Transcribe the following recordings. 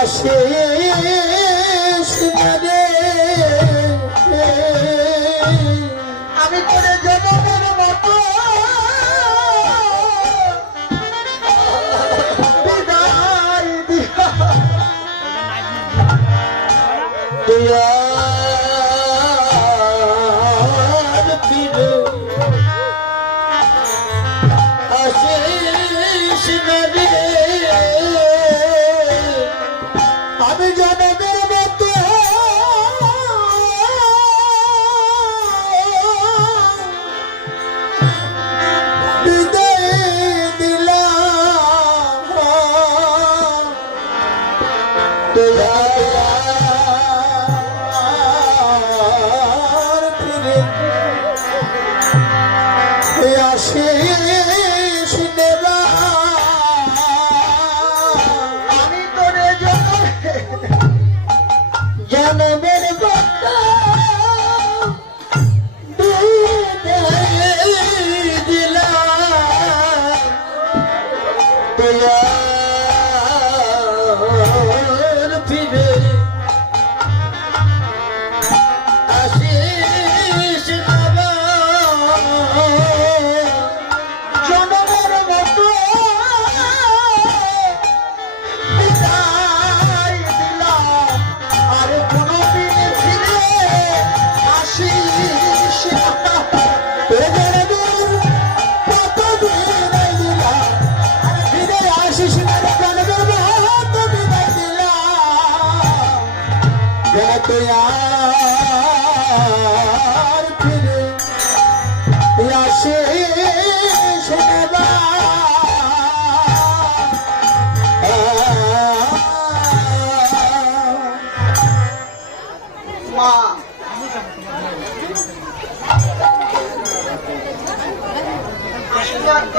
আসিস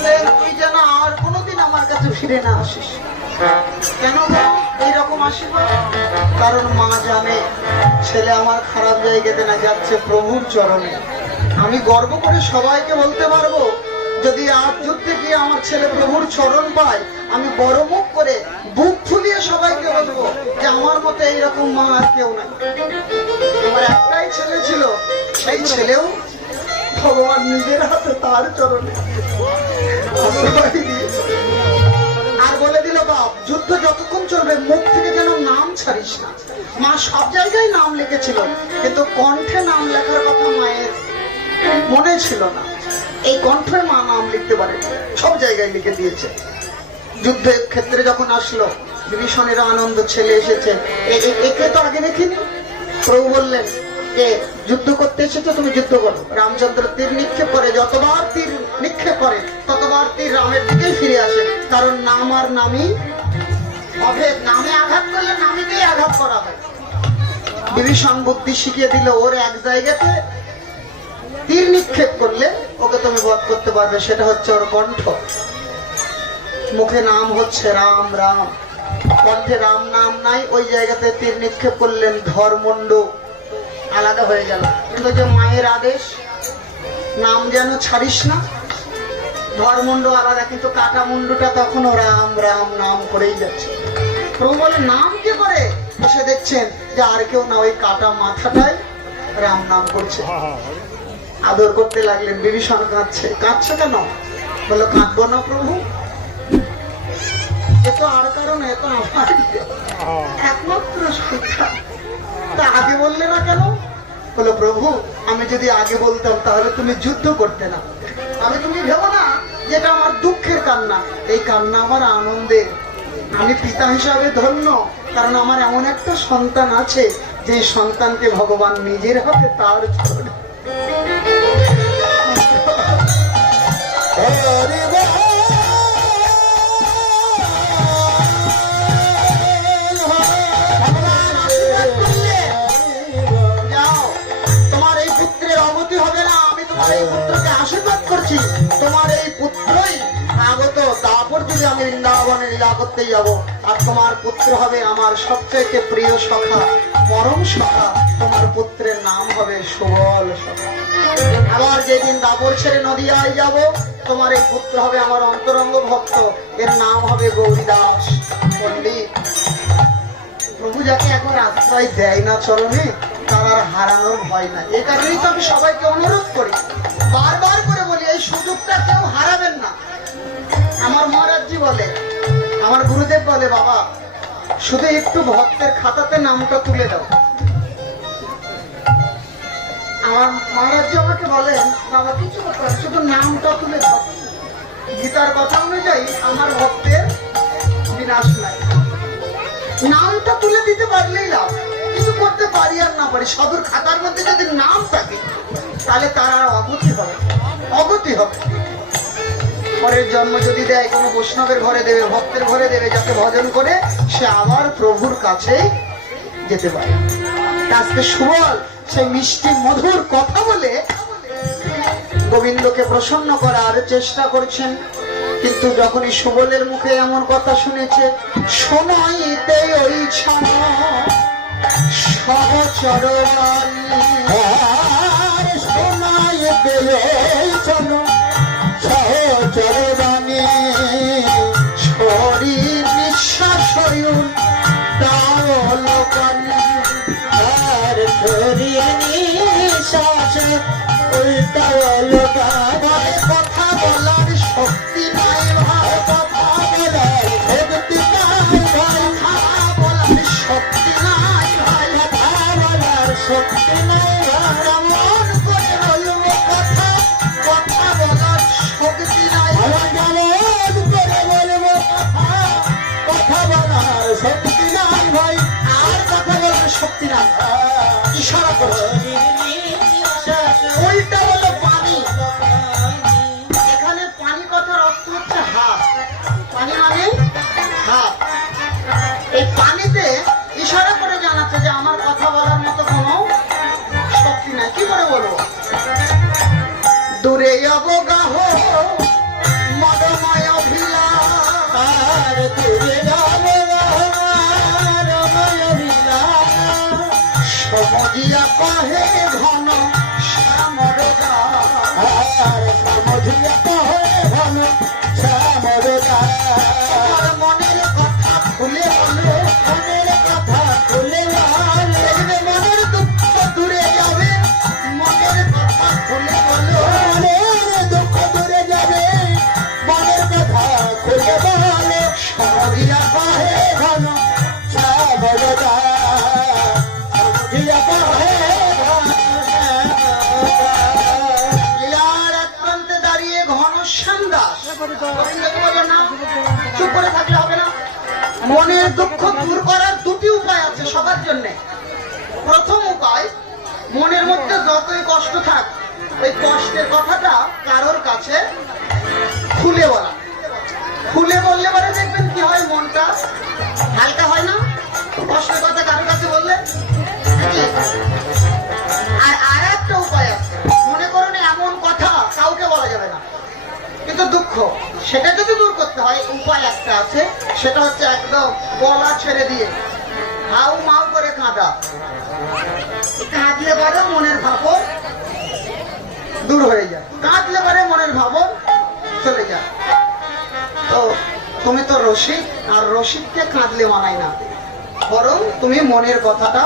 করলেন তুই যেন আর আমার কাছে ফিরে না আসিস। কেন এইরকম আশীর্বাদ? কারণ মা জানে, ছেলে আমার খারাপ না যাচ্ছে প্রভুর চরণে। আমি গর্ব করে সবাইকে বলতে পারব, যদি আজ যুদ্ধে গিয়ে আমার ছেলে প্রভুর চরণ পায়, আমি বড় মুখ করে বুক ফুলিয়ে সবাইকে বলব যে আমার মতো এইরকম মা আর কেউ নাই। আমার একটাই ছেলে ছিল, সেই ছেলেও ভগবান নিজের হাতে তার চরণে। আর বলে দিল, বাপ, যুদ্ধ যতক্ষণ চলবে, মুখ থেকে যেন নাম ছাড়িস না। মা সব জায়গায় নাম লিখেছিল, কিন্তু কণ্ঠে নাম লেখার কথা মায়ের মনে ছিল না। এই কণ্ঠে মা নাম লিখতে পারে, সব জায়গায় লিখে দিয়েছে। যুদ্ধের ক্ষেত্রে যখন আসলো, বিভীষণের আনন্দ ছেলে এসেছে। একে তো আগে দেখিনি। প্রভু বললেন যে যুদ্ধ করতে এসেছ, তুমি যুদ্ধ করো। রামচন্দ্র তীর নিক্ষেপ করে, যতবার তীর নিক্ষেপ করে, ততবার তীর রামের দিকেই ফিরে আসে। কারণ নাম আর নামই অভেদ। নামে আঘাত করলে নামীকেই আঘাত করা হয়। বিভীষণ বুদ্ধি শিখিয়ে দিল, ওর এক জায়গাতে তীর নিক্ষেপ করলে ওকে তুমি বধ করতে পারবে, সেটা হচ্ছে ওর কণ্ঠ। মুখে নাম হচ্ছে রাম রাম। কণ্ঠে রাম নাম নাই, ওই জায়গাতে তীর নিক্ষেপ করলেন ধর্মণ্ড। আলাদা হয়ে গেল। কিন্তু যে মায়ের আদেশ, নাম যেন ছাড়িস না। ধর্মণ্ড আলাদা, কিন্তু কাটা মুন্ডুটা তখনও রাম রাম নাম করেই যাচ্ছে। প্রভু বলে, নাম কে করে? এসে দেখছেন যে আর কেউ না, ওই কাটা মাথাটাই রাম নাম করছে। আদর করতে লাগলেন, বিভীষণ কাঁদছে। কাঁদছে কেন? বলল, কাঁদবো না প্রভু। এ তো আর কারণ, এ তো আমার। একমাত্র সন্তান। তা আগে বললে না কেন? বলো, প্রভু, আমি যদি আগে বলতাম, তাহলে তুমি যুদ্ধ করতে না। আমি তুমি ভেবো না, যেটা আমার দুঃখের কান্না। এই কান্না আমার আনন্দের আমি পিতা হিসাবে ধন্য, কারণ আমার এমন একটা সন্তান আছে, যে সন্তানকে ভগবান নিজের হাতে তার চরণে এই পুত্রকে আশীর্বাদ করছি। তোমার এই পুত্রই আগত। তারপর যদি আমি বৃন্দাবনে লীলা করতে যাব, আর তোমার পুত্র হবে আমার সবচেয়ে প্রিয় সখা, পরম সখা। তোমার পুত্রের নাম হবে সুবল সখা। আবার যেদিন দাপর ছেড়ে নদিয়ায় যাব, তোমার এই পুত্র হবে আমার অন্তরঙ্গ ভক্ত। এর নাম হবে গৌরীদাস পণ্ডিত। প্রভু যাকে একবার আশ্রয় দেয় না চরণে তার আর হারানোর ভয় না এই কারণেই তো আমি সবাইকে অনুরোধ করি, বারবার করে বলি, এই সুযোগটা কেউ হারাবেন না। আমার মহারাজজি বলে, আমার গুরুদেব বলে, বাবা, শুধু একটু ভক্তের খাতাতে নামটা তুলে দাও। আমার মহারাজজি আমাকে বলেন, বাবা, কিছু কথা, শুধু নামটা তুলে দাও। গীতার কথা অনুযায়ী আমার ভক্তের বিনাশ নাই। নামটা তুলে দিতে পারলেই লাভ। করতে পারি আর না পারি, সদর খাতার মধ্যে যদি নাম থাকে, তাহলে তার আর অগতি হবে অগতি হবে। পরের জন্ম যদি দেয়, কোনো বৈষ্ণবের ঘরে দেবে, ভক্তের ঘরে দেবে, যাকে ভজন করে, সে আবার প্রভুর কাছে যেতে পারে। আজকে সুবল, সেই মিষ্টি, মধুর কথা বলে গোবিন্দকে প্রসন্ন করার চেষ্টা করছেন। কিন্তু যখনই সুবলের মুখে এমন কথা শুনেছে, শোনাইতে ওই ছান দেবে চলো। সহচরবাণী তাও লোকানি আর শরীর নিঃশ্বাস উল্টা লোকার বলার শক্তি নাই ভাই, আর কথা বলার শক্তি নাই ইশারা করছে কথার অর্থ হচ্ছে হাত। পানি মানে হাত। এই পানিতে ইশারা করে জানাচ্ছে যে আমার কথা বলার মতো কোনো শক্তি নাই। কি করে বলব দূরে অবগাহ। চুপ করে থাকলে হবে না। মনের দুঃখ দূর করার দুটি উপায় আছে সবার জন্য। প্রথম উপায়, মনের মধ্যে যতই কষ্ট থাক, ওই কষ্টের কথাটা কারোর কাছে খুলে বলা। খুলে বললে পরে দেখবেন কি হয় মনটা সেটা যদি দূর করতে হয়, উপায় একটা আছে, সেটা হচ্ছে একদম গলা ছেড়ে দিয়ে, হাউ মাউ করে কাঁদা। কাঁদলে পরে মনের ভাবন দূর হয়ে যায়। কাঁদলে পরে মনের ভাবন চলে যায়। তো তুমি তো রসিক, আর রসিককে কাঁদলে মানায় না। বরং তুমি মনের কথাটা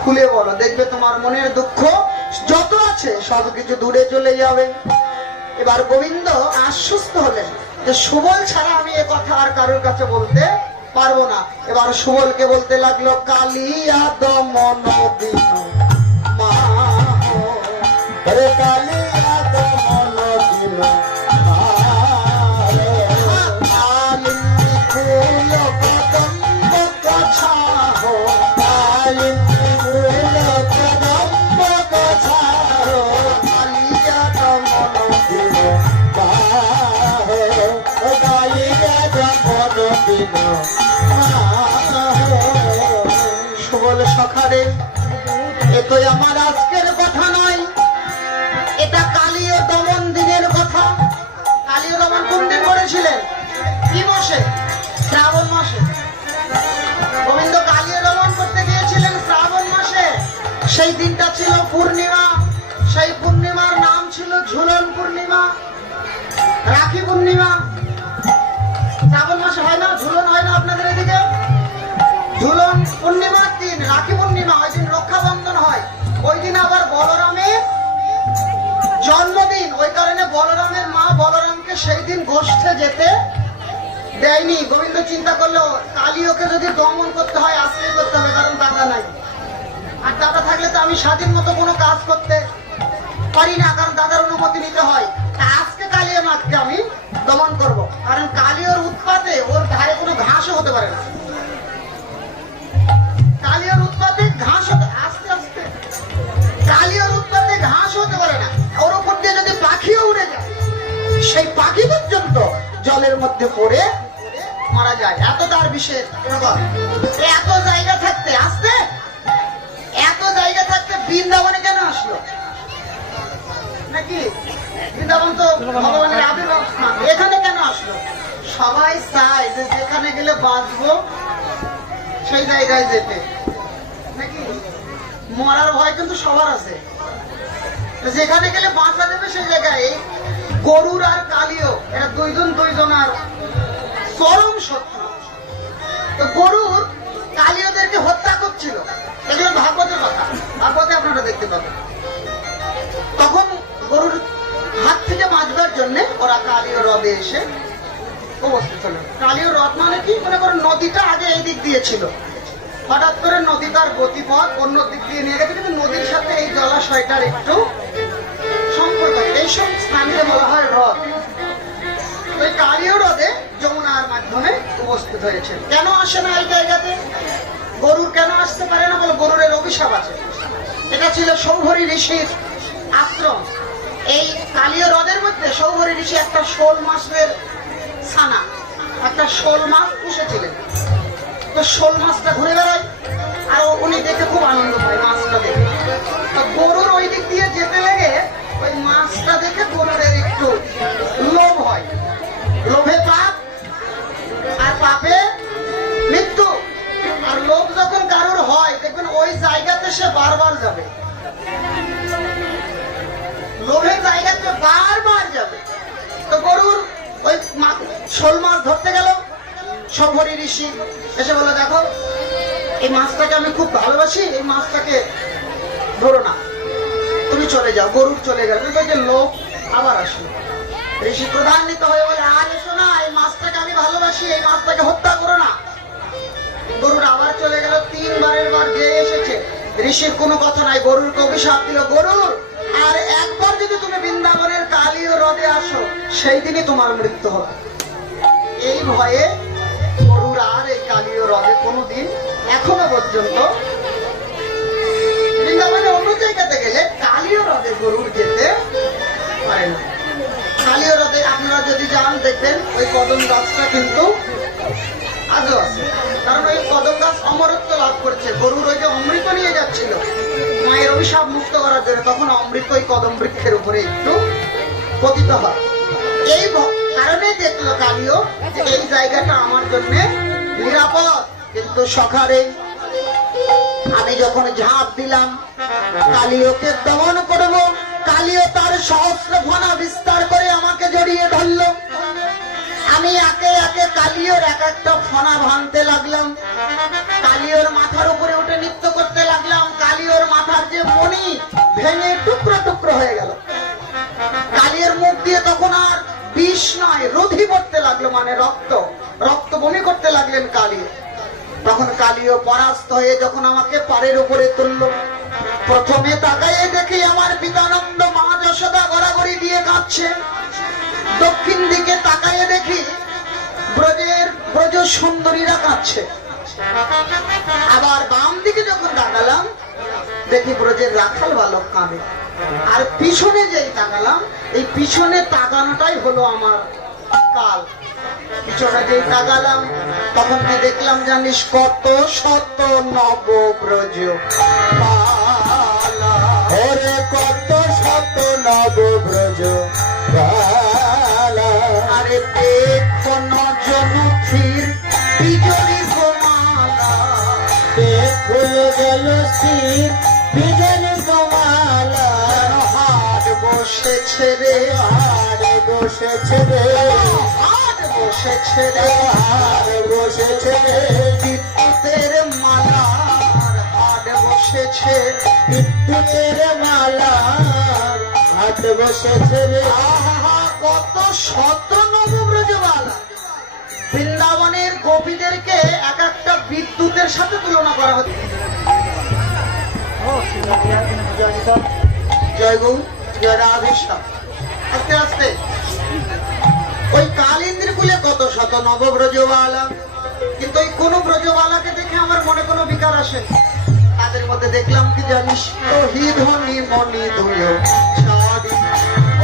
খুলে বলো। দেখবে তোমার মনের দুঃখ যত আছে সব কিছু দূরে চলে যাবে। এবার গোবিন্দ আশ্বস্ত হলেন। যে সুবল ছাড়া আমি এ কথা আর কারোর কাছে বলতে পারব না। এবার সুবলকে বলতে লাগল কালিয়া দমন কালিয়া দমন সুবল আমার আজকের কথা নয়। এটা কালীয় দমন দিনের কথা। কালীয় দমন কোন করেছিলেন? কি মাসে? শ্রাবণ মাসে। গোবিন্দ কালীয় দমন করতে গিয়েছিলেন শ্রাবণ মাসে। সেই দিনটা ছিল পূর্ণিমা। সেই পূর্ণিমার নাম ছিল ঝুলন পূর্ণিমা। রাখি পূর্ণিমা। শ্রাবণ মাসে হয় না, ঝুলন হয় না আপনাদের এদিকে? ঝুলন পূর্ণিমার দিন, রাখি পূর্ণিমা, ওই দিন রক্ষাবন্ধন হয়। ওই দিন আবার বলরামের জন্মদিন। ওই কারণে বলরামের মা বলরামকে সেই দিন গোষ্ঠে যেতে দেয়নি। গোবিন্দ চিন্তা করল, কালী ওকে যদি দমন করতে হয় আজকে করতে হবে, কারণ দাদা নাই। আর দাদা থাকলে তো আমি স্বাধীন মতো কোনো কাজ করতে পারি না, কারণ দাদার অনুমতি নিতে হয়। আজকে কালিয়ে মাকে আমি দমন করব। কারণ কালিয়র উৎপাতে ওর ধারে কোনো ঘাসও হতে পারে না। কালিয়ার উৎপাতে ঘাস হতে আস্তে আস্তে। কালিয়ার উৎপাতে ঘাস হতে পারে না। ওর উপর দিয়ে যদি পাখিও উড়ে যায়, সেই পাখি পর্যন্ত জলের মধ্যে পড়ে মারা যায়। এত তার বিশেষ। এত জায়গা থাকতে আসতে। এত জায়গা থাকতে বৃন্দাবনে কেন আসলো? নাকি? বৃন্দাবন তো ভগবানের আবির্ভাব এখানে কেন আসলো? সবাই চায় যে যেখানে গেলে বাঁচবো, সেই জায়গায় যেতে। নাকি? মরার ভয় কিন্তু সবার আছে। যেখানে গেলে বাঁচা দেবে সেই জায়গায়। গরুর আর কালিও, এরা দুইজন দুইজন আর চরম শত্রু। তো গরুর কালিওদেরকে হত্যা করছিল। এগুলো ভাগবতের কথা। ভাগবতে আপনারা দেখতে পাবেন। জন্য ওরা কালীয় হ্রদে এসে উপস্থিত হলো। কালীয় হ্রদ মানে কি? মনে করো নদীটা আগে এই দিক দিয়ে ছিল। হঠাৎ করে নদী তার গতিপথ অন্য দিক দিয়ে নিয়ে গেছে, কিন্তু নদীর সাথে এই জলাশয়টার একটু সম্পর্ক। এইসব স্থানকে বলা হয় হ্রদ। এই কালীয় হ্রদে যমুনার মাধ্যমে উপস্থিত হয়েছে। কেন আসে না এই জায়গাতে? গরুর কেন আসতে পারে না? বলে, গরুরের অভিশাপ আছে। এটা ছিল সৌভরী ঋষির আশ্রম এই কালীয় হ্রদের মধ্যে সৌভরী একটা শোল মাছের ছানা, একটা শোল মাছ পুষেছিলেন। তো শোল মাছটা ঘুরে বেড়ায়, আর উনি দেখে খুব আনন্দ পায় মাছটা দেখে। গরুর ওই দিক দিয়ে যেতে লেগে ওই মাছটা দেখে গরুর একটু লোভ হয়। লোভে পাপ আর পাপে মৃত্যু। আর লোভ যখন কারোর হয়, দেখবেন ওই জায়গাতে সে বারবার যাবে। লোভের জায়গাতে বারবার যাবে। তো গরুর ওই শোল মাছ ধরতে গেল। সম্ভরি ঋষি এসে বলে দেখো, এই মাছটাকে আমি খুব ভালোবাসি, এই মাছটাকে ধরো না। তুমি চলে যাও, গরুর চলে গেল। যে লোক আবার আসলো। ঋষি প্রধান্বিত হয়ে বলে, আর এসো না এই মাছটাকে আমি ভালোবাসি, এই মাছটাকে হত্যা করো না। গরুর আবার চলে গেল, তিনবারের বার যে এসেছে। ঋষির কোনো কথা নাই গরুরকে অভিশাপ দিল, গরুর, আর একবার যদি তুমি বৃন্দাবনের কালী ও সেই দিনই তোমার মৃত্যু হবে। এই ভয়ে গরুর আর এই কালীয় হ্রদে কোনোদিন এখনও পর্যন্ত বৃন্দাবনে অন্য জায়গাতে গেলে কালীয় হ্রদে গরুর যেতে পারে না। কালীয় হ্রদে আপনারা যদি যান, দেখবেন ওই কদম গাছটা কিন্তু আজও আছে। কারণ ওই কদম গাছ অমরত্ব লাভ করছে। গরুর ওই যে অমৃত নিয়ে যাচ্ছিল, মায়ের অভিশাপ মুক্ত করার জন্য তখন অমৃত ওই কদম বৃক্ষের উপরে একটু পতিত হয়। দেখল এই জায়গাটা আমার জন্য নিরাপদ। কিন্তু সকালে আমি যখন ঝাঁপ দিলাম কালীয়কে দমন করব কালীয় তার সহস্র ফনা বিস্তার করে আমাকে জড়িয়ে ধরলো। আমি একে একে কালিওর এক একটা ফনা ভাঙতে লাগলাম। কালিওর মাথার উপরে উঠে নৃত্য করতে লাগলাম। কালিওর মাথার যে মণি ভেঙে টুকরো টুকরো হয়ে গেল। কালিয়ের মুখ দিয়ে তখন আর বিষ নয় রোধি পড়তে লাগল মানে রক্ত। রক্ত বমি করতে লাগলেন কালী। তখন কালীও পরাস্ত হয়ে যখন আমাকে পাড়ের উপরে তুললো। প্রথমে তাকাইয়ে দেখি আমার পিতানন্দ মা যশোদা গড়াগড়ি দিয়ে কাঁদছে। দক্ষিণ দিকে তাকাইয়ে দেখি ব্রজের ব্রজ সুন্দরীরা কাঁদছে। আবার বাম দিকে যখন তাকালাম, দেখি ব্রজের রাখাল বালক কাঁদে। আর পিছনে যেই তাকালাম, এই পিছনে তাকানোটাই হলো আমার কাল। পিছনে যেই তাকালাম তখন কি দেখলাম জানিস কত শত নব ব্রজ। ওরে কত শত নব ব্রজ আরে দেখো নজমুখীর বিজলি গোমালা। ফুল গেল স্থির বসেছে রে আর বসেছে রে। হাট বসেছে রে আর বসেছে রে। বিদ্যুতের মালার হাট বসেছে বিদ্যুতের মালা হাত বসেছে রে। আহা শত নবব্রজবালা বৃন্দাবনের গোপীদেরকে এক একটা বিদ্যুতের সাথে তুলনা করা হচ্ছে। জয় গৌ আস্তে আস্তে। ওই কালিন্দ্র কুলে কত শত নবব্রজবালা। কিন্তু ওই কোন ব্রজবালাকে দেখে আমার মনে কোনো বিকার আসে তাদের মধ্যে দেখলাম কি জানিস? হি ধনি মনি দুয় ছাড়ি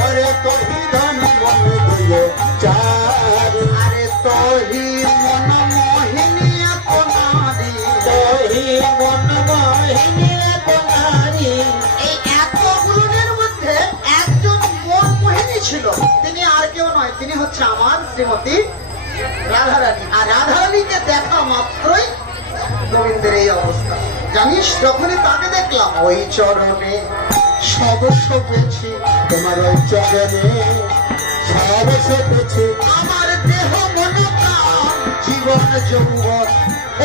ওরে তোহি ধনি মন দুয় চারি। আরে তোহি তিনি হচ্ছে আমার শ্রীমতী রাধারানী। আর রাধারানীকে দেখা মাত্রই গোবিন্দের এই অবস্থা। জানিস, যখনই তাকে দেখলাম, ওই চরণে সব সপেছি তোমার ওই চরণে সব সপেছে আমার দেহ মন জীবন যৌবন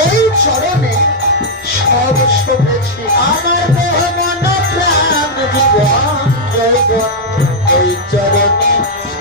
এই চরণে সদস্য সপেছি আমার দেহ মন প্রাণ, জীবন